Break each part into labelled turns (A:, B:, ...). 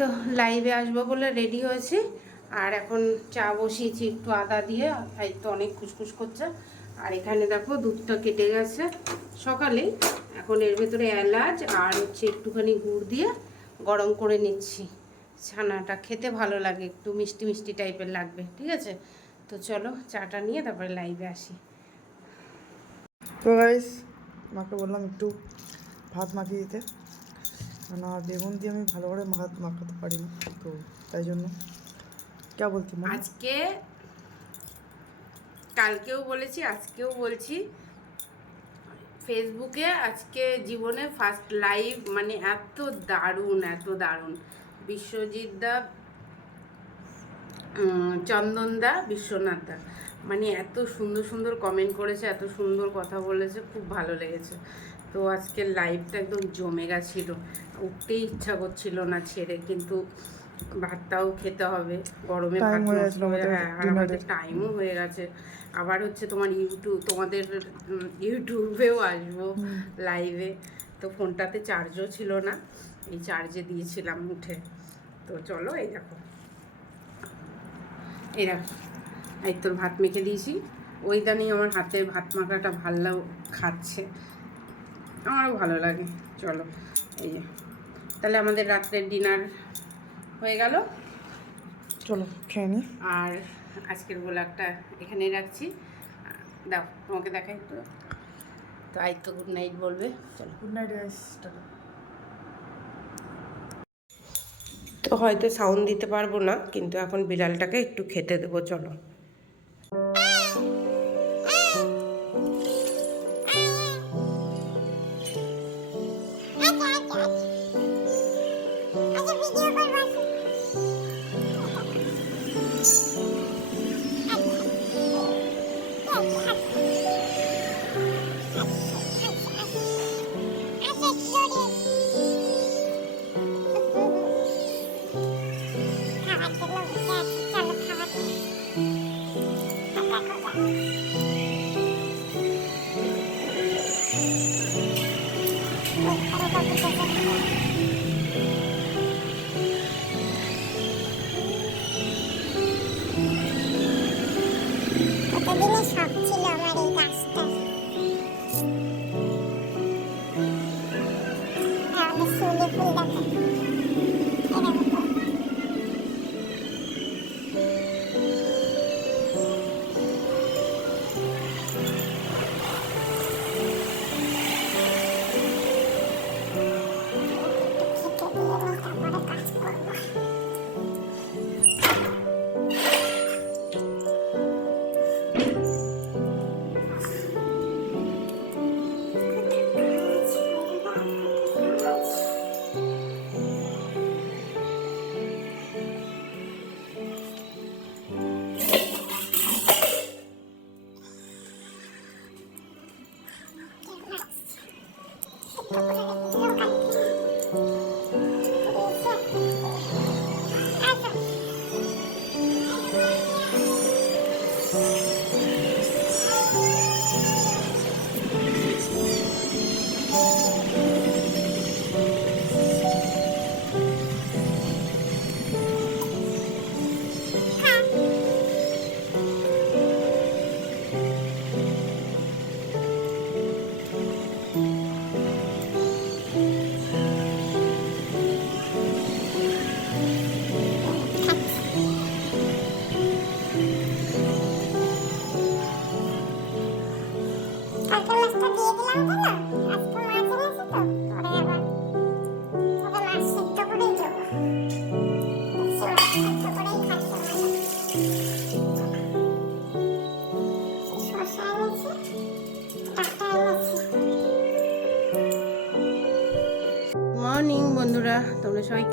A: তো লাইভে আসব বলে রেডি হয়েছি। আর এখন চা বসিয়েছি একটু আদা দিয়ে, তাই তো অনেক খুসখুস করছে। আর এখানে দেখো দুধটা কেটে গেছে সকালে। এখন এর ভেতরে এলাচ আর হচ্ছে একটুখানি গুড় দিয়ে গরম করে নিচ্ছি। ছানাটা খেতে ভালো লাগে, একটু মিষ্টি মিষ্টি টাইপের লাগবে, ঠিক আছে? তো চলো চাটা নিয়ে তারপরে লাইভে আসি।
B: তো গাইস মাকে বললাম একটু ভাত মাখিয়ে দিতে। না, বেগুন দিয়ে আমি ভালো করে মাখাতে পারি না তো তাই জন্য। কে বলছি
A: আজকে, কালকেও বলেছি, আজকেও বলছি। ফেসবুকে আজকে জীবনে ফার্স্ট লাইভ মানে এত দারুণ এত দারুণ। বিশ্বজিৎ দা চন্দন দা, বিশ্বনাথ দা। মানে এত সুন্দর সুন্দর কমেন্ট করেছে, এত সুন্দর কথা বলেছে, খুব ভালো লেগেছে। তো আজকে লাইভটা একদম জমে গেছিল। উঠতেই ইচ্ছা করছিল না ছেড়ে কিন্তু ভাতটাও খেতে হবে। গরমে ভাত নষ্ট হয়ে হ্যাঁ আর আমাদের টাইমও হয়ে গেছে। আবার হচ্ছে তোমার ইউটিউব তোমাদের ইউটিউবেও আসব লাইভে তো ফোনটাতে চার্জও ছিল না। এই চার্জে দিয়েছিলাম উঠে। তো চলো এই দেখো। এই দেখো এই তোর ভাত মেখে দিয়েছি। ওই দানেই আমার হাতের ভাত মাখাটা ভালো খাচ্ছে। আমারও ভালো লাগে। চলো এই যে। তাহলে আমাদের রাত্রের ডিনার হয়ে গেল।
B: চলো খেয়ে নি।
A: আর আজকের ব্লগটা এখানেই রাখছি। দাও তোমাকে দেখাই তো তো আই তো গুড নাইট বলবে। চলো।
B: গুড নাইট
A: তো হয়তো সাউন্ড দিতে পারব না কিন্তু এখন বিড়ালটাকে একটু খেতে দেবো চলো।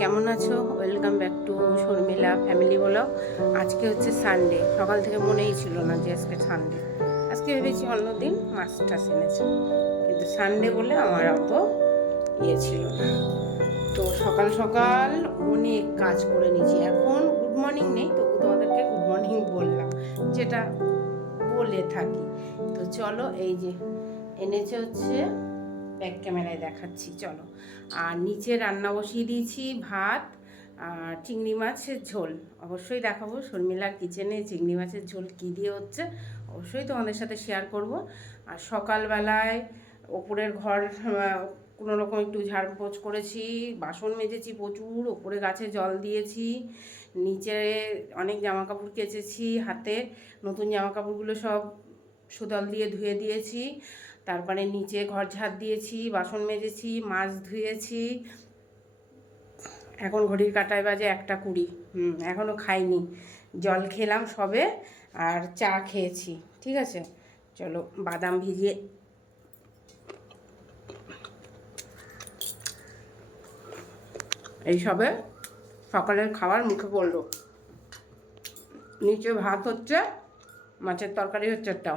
A: কেমন আছো? Welcome back to Sharmila family বলো। আজকে হচ্ছে সানডে সকাল থেকে মনেই ছিল না যে আজকে সানডে আজকে ভেবেছি অন্যদিন মাছ টাছ এনেছে। কিন্তু সানডে বলে আমার অত ইয়ে ছিল না। তো সকাল সকাল অনেক কাজ করে নিয়েছি। এখন গুড মর্নিং নেই, তবু তোমাদেরকে গুড মর্নিং বললাম, যেটা বলে থাকি। তো চলো এই যে, এনেছে হচ্ছে ব্যাক ক্যামেরায় দেখাচ্ছি, চলো। আর নিচে রান্না বসিয়ে দিয়েছি, ভাত আর চিংড়ি মাছের ঝোল। অবশ্যই দেখাবো শর্মিলার কিচেনে চিংড়ি মাছের ঝোল কী দিয়ে হচ্ছে, অবশ্যই তোমাদের সাথে শেয়ার করব। আর সকালবেলায় ওপরের ঘর কোনো রকম একটু ঝাড়পোছ করেছি, বাসন মেজেছি প্রচুর, ওপরে গাছে জল দিয়েছি, নিচে অনেক জামা কাপড় কেচেছি, হাতে নতুন জামা কাপড়গুলো সব সুদল দিয়ে ধুয়ে দিয়েছি। তারপরে নিচে ঘর ঝাড় দিয়েছি, বাসন মেজেছি, মাছ ধুয়েছি। এখন ঘড়ির কাটায় বাজে একটা কুড়ি। হুম এখনও খাইনি। জল খেলাম সবে আর চা খেয়েছি, ঠিক আছে? চলো, বাদাম ভিজিয়ে এই সবে সকালের খাবার মুখে পড়ল। নিচে ভাত হচ্ছে, মাছের তরকারি হচ্ছে একটা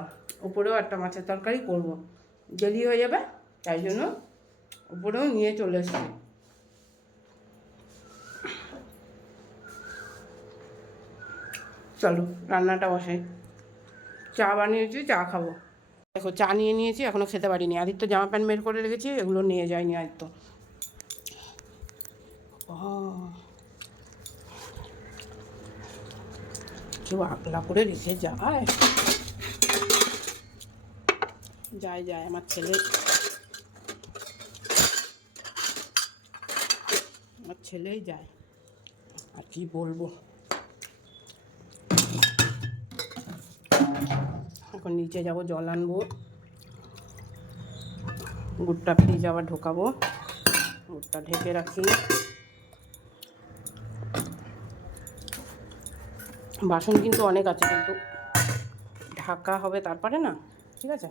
A: উপরেও একটা মাছের তরকারি করব। দেরি হয়ে যাবে, তাই জন্য উপরেও নিয়ে চলে এসেছি। চলো, রান্নাটা বসে চা বানিয়েছি, চা খাব। দেখো, চা নিয়ে নিয়েছি এখনও খেতে পারিনি। আদিত্য জামা প্যান্ট বের করে রেখেছি, এগুলো নিয়ে যায়নি আদিত্য। কেউ আকলা করে রেখে যায়। যায় যায় আমার ছেলে। আমার ছেলেই যায়। আর কি বলব? এখন নিচে যাব, জল আনব। গুড়টা ফ্রিজ আবার ঢোকাবো। গুড়টা ঢেকে রাখি। বাসন কিন্তু অনেক আছে, কিন্তু ঢাকা হবে তারপরে না, ঠিক আছে?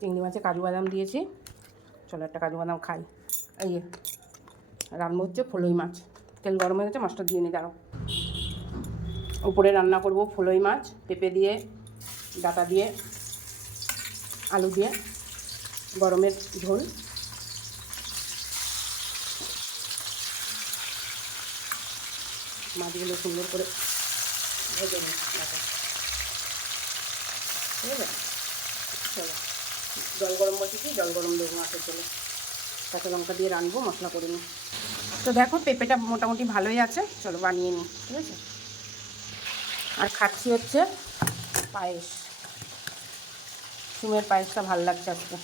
A: চিংড়ি মাছে কাজু বাদাম দিয়েছি। চলো একটা কাজু বাদাম খাই। এই রান্না হচ্ছে ফলই মাছ। তেল গরম হয়ে গেছে, মাছটা দিয়ে নি দাঁড়ো উপরে রান্না করব ফলই মাছ, পেঁপে দিয়ে, ডাটা দিয়ে, আলু দিয়ে, গরমের ঝোল। মাছগুলো সুন্দর করে ভেজে নিই ঠিক আছে? চলো। জল গরম বসেছি, জল গরম দেবো মাছের জন্য কাঁচা লঙ্কা দিয়ে রানবো মশলা করে নিই। তো দেখো, পেঁপেটা মোটামুটি ভালোই আছে। চলো বানিয়ে নিই, ঠিক আছে? আর খাচ্ছি হচ্ছে পায়েস। সিমের পায়েসটা ভালো লাগছে আজকে।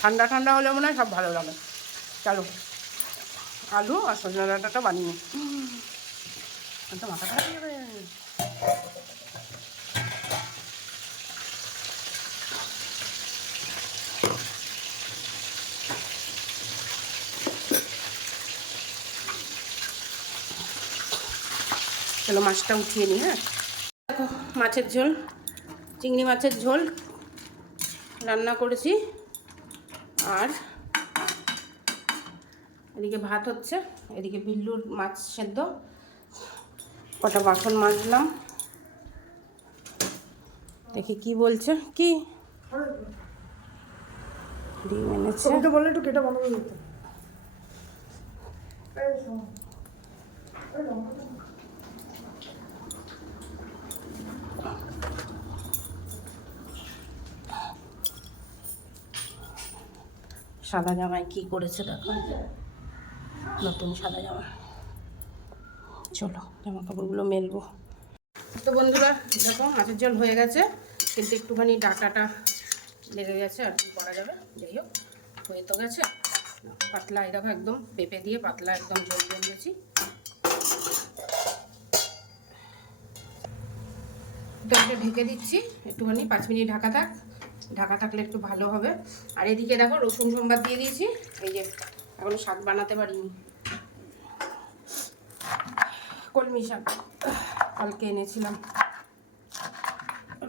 A: ঠান্ডা ঠান্ডা হলে মনে হয় সব ভালো লাগে। চলো, আলু আর সজনা ডাঁটাটা বানিয়ে তো মাথা হয়ে যাবে। চলো মাছটা উঠিয়ে নিই হ্যাঁ? দেখো, মাছের ঝোল, চিংড়ি মাছের ঝোল রান্না করেছি। আর এদিকে ভাত হচ্ছে, এদিকে বিল্লুর মাছ সেদ্ধ। কটা বাসন মাজলাম। দেখি কি বলছে, কি? ডিম এনেছে
B: ওকে বললে একটু কেটে বন্ধ করে দিতে।
A: সাদা জামায় কি করেছে দেখো। নতুন সাদা জামা। চলো জামা কাপড়গুলো মেলবো। তো বন্ধুরা দেখো মাছের জল হয়ে গেছে কিন্তু একটুখানি ডাটাটা লেগে গেছে, আর কি করা যাবে? যাই হোক, হয়ে তো গেছে। পাতলা দেখো একদম পেঁপে দিয়ে পাতলা একদম জল দিয়েছি। তো ঢেকে দিচ্ছি, একটুখানি, পাঁচ মিনিট ঢাকা থাক। ঢাকা থাকলে একটু ভালো হবে। আর এদিকে দেখো, রসুন সোমবার দিয়ে দিয়েছি। এই যে, এখনও শাক বানাতে পারিনি। কলমি শাক, কালকে এনেছিলাম।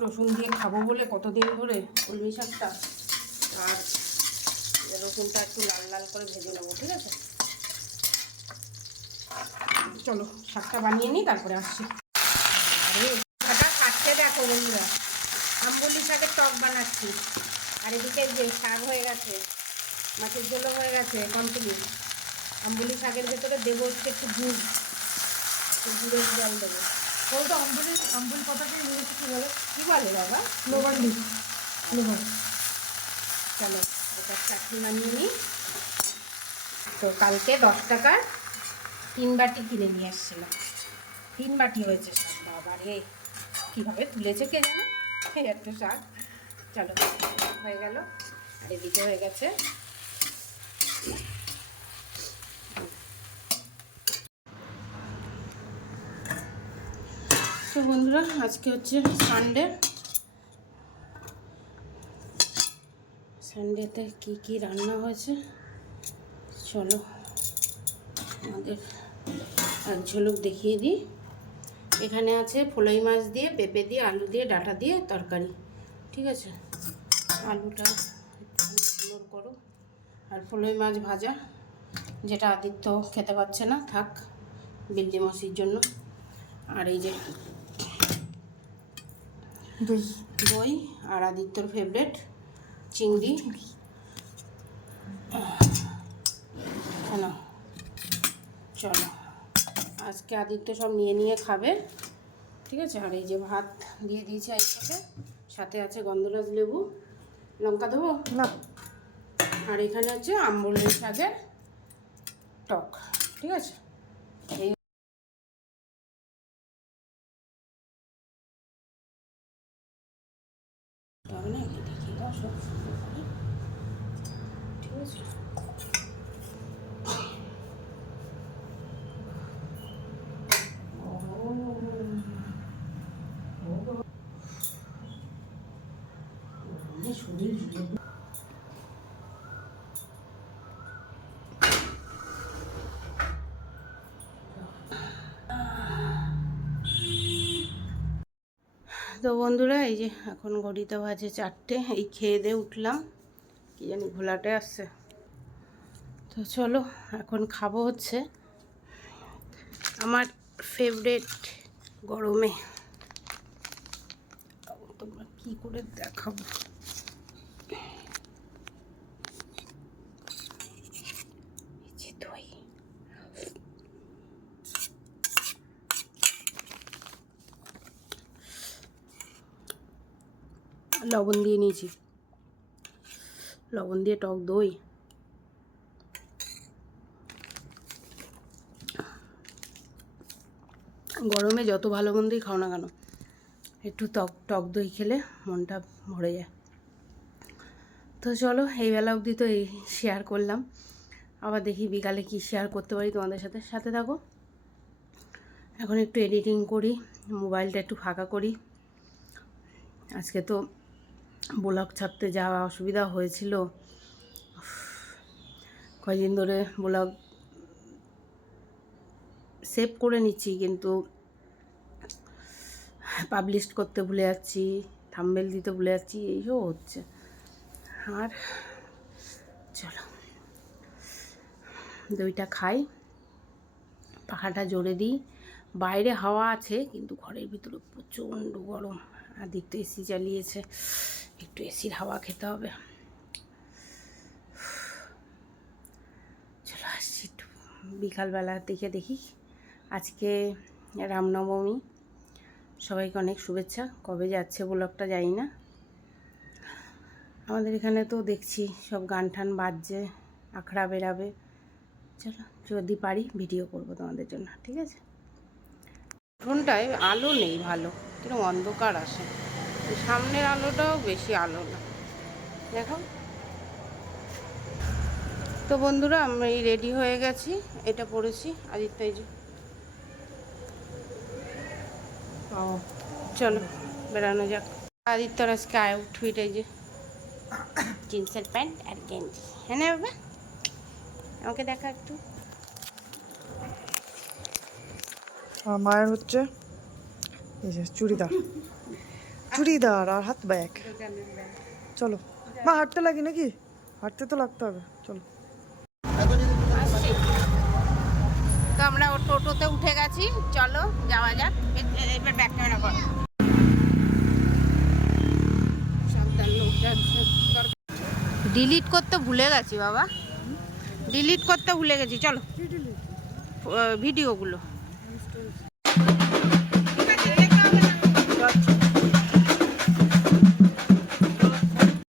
A: রসুন দিয়ে খাব বলে কতদিন ধরে কলমি শাকটা? আর রসুনটা একটু লাল লাল করে ভেজে নেব, ঠিক আছে? চলো, শাকটা বানিয়ে নিই, তারপরে আসছি। শাকটা দেখো বন্ধুরা। আম্বুলি শাকের টক বানাচ্ছি। আর এদিকে যে শাক হয়ে গেছে, মাছের ঝোলও হয়ে গেছে কমপ্লিট আম্বুলি শাকের ভেতরে দেবো হচ্ছে একটু গুড়। একটু গুড়ের জল দেবো।
B: ও তো আম্বুলি আম্বুল কথাকে ইংলিশ কি বলে?
A: কী বাবা?
B: লোবান্ডি। লোবান
A: চলো এটা চাটনি বানিয়ে নিই। তো কালকে দশ টাকার তিন বাটি কিনে নিয়ে এসেছিলাম তিন বাটি হয়েছে শাক, বাবা রে। কীভাবে তুলেছে কে জানে? এত শাক। চলো, হয়ে গেল। আর এদিকে হয়ে গেছে তো বন্ধুরা, আজকে হচ্ছে সানডে সানডেতে কি কি রান্না হয়েছে? চলো, আমাদের এক ঝলক দেখিয়ে দিই। এখানে আছে ফলই মাছ দিয়ে, পেঁপে দিয়ে, আলু দিয়ে, ডাটা দিয়ে, তরকারি। ঠিক আছে? আলুটা নড় করো। আর ফলই মাছ ভাজা, যেটা আদিত্য খেতে পাচ্ছে না, থাক বিল্লি মসির জন্য। আর এই যে
B: দই।
A: দই আর আদিত্যর ফেভারেট চিংড়ি। কেন চলো। আজকে আদিত্য সব নিয়ে নিয়ে খাবে ঠিক আছে? আর এই যে ভাত দিয়ে দিয়েছি একসাথে সাথে আছে গন্ধরাজ লেবু। লঙ্কা দেবো?
B: না।
A: আর এখানে হচ্ছে আম্বলের শাকের টক ঠিক আছে? এই হবে না একে দেখিয়ে দাও সব সুন্দর করে। ঠিক আছে তো বন্ধুরা, এই যে এখন ঘড়িতে বাজে চারটে, এই খেয়ে দিয়ে উঠলাম। কি জানি ঘোলাটে আসছে। তো চলো, এখন খাব হচ্ছে আমার ফেভারেট গরমে। তোমরা কি করে দেখাবো? লবণ দিয়ে নিয়েছি। লবণ দিয়ে টক দই। গরমে যত ভালো মন্দই খাও না কেন, একটু টক টক দই খেলে মনটা ভরে যায়। তো চলো, এই বেলা অবধি তো এই শেয়ার করলাম। আবার দেখি বিকালে কি শেয়ার করতে পারি তোমাদের সাথে। সাথে থাকো। এখন একটু এডিটিং করি, মোবাইলটা একটু ফাঁকা করি। আজকে তো ব্লগ ছাড়তে যাওয়া অসুবিধা হয়েছিল। উফ, কয়দিন ধরে ব্লগ সেভ করে নিচ্ছি কিন্তু পাবলিশ করতে ভুলে যাচ্ছি থাম্বেল দিতে ভুলে যাচ্ছি এইসব হচ্ছে। আর চলো দইটা খাই পাখাটা জোরে দিই। বাইরে হাওয়া আছে কিন্তু ঘরের ভিতরে প্রচণ্ড গরম আদিত্য এসি চালিয়েছে। একটু এসির হাওয়া খেতে হবে। চলো আসছি একটু বিকালবেলার দিকে দেখি। আজকে রামনবমী। সবাইকে অনেক শুভেচ্ছা। কবে যাচ্ছে ব্লগটা জানি না। আমাদের এখানে তো দেখছি সব গান টান বাজছে, আখড়া বেরাবে। চলো, যদি পারি ভিডিও করব তোমাদের জন্য, ঠিক আছে? উঠোনটায় আলো নেই ভালো কীরকম অন্ধকার আসে। সামনের আলোটাও বেশি আলো না। দেখো। তো বন্ধুরা আমি রেডি হয়ে গেছি। এটা পড়েছি আদিত্য এই যে। ও চলো বেড়ানো যাক। আদিত্যর আজকে আউটফিট এই যে। জিন্সের প্যান্ট আর গেঞ্জি। হ্যাঁ না বাবা? আমাকে দেখা একটু।
B: মায়ের হচ্ছে এই যে চুড়িদার। চুড়িদার আর হাত ব্যাগ। চলো। মা হাঁটতে লাগি নাকি? হাঁটতে তো লাগতে হবে। চলো।
A: তো আমরা ও টোটোতে উঠে গেছি। চলো যাওয়া যাক। এবার ব্যাক ক্যামেরা কর। ডিলিট করতে ভুলে গেছি বাবা। ডিলিট করতে ভুলে গেছি। চলো। ভিডিওগুলো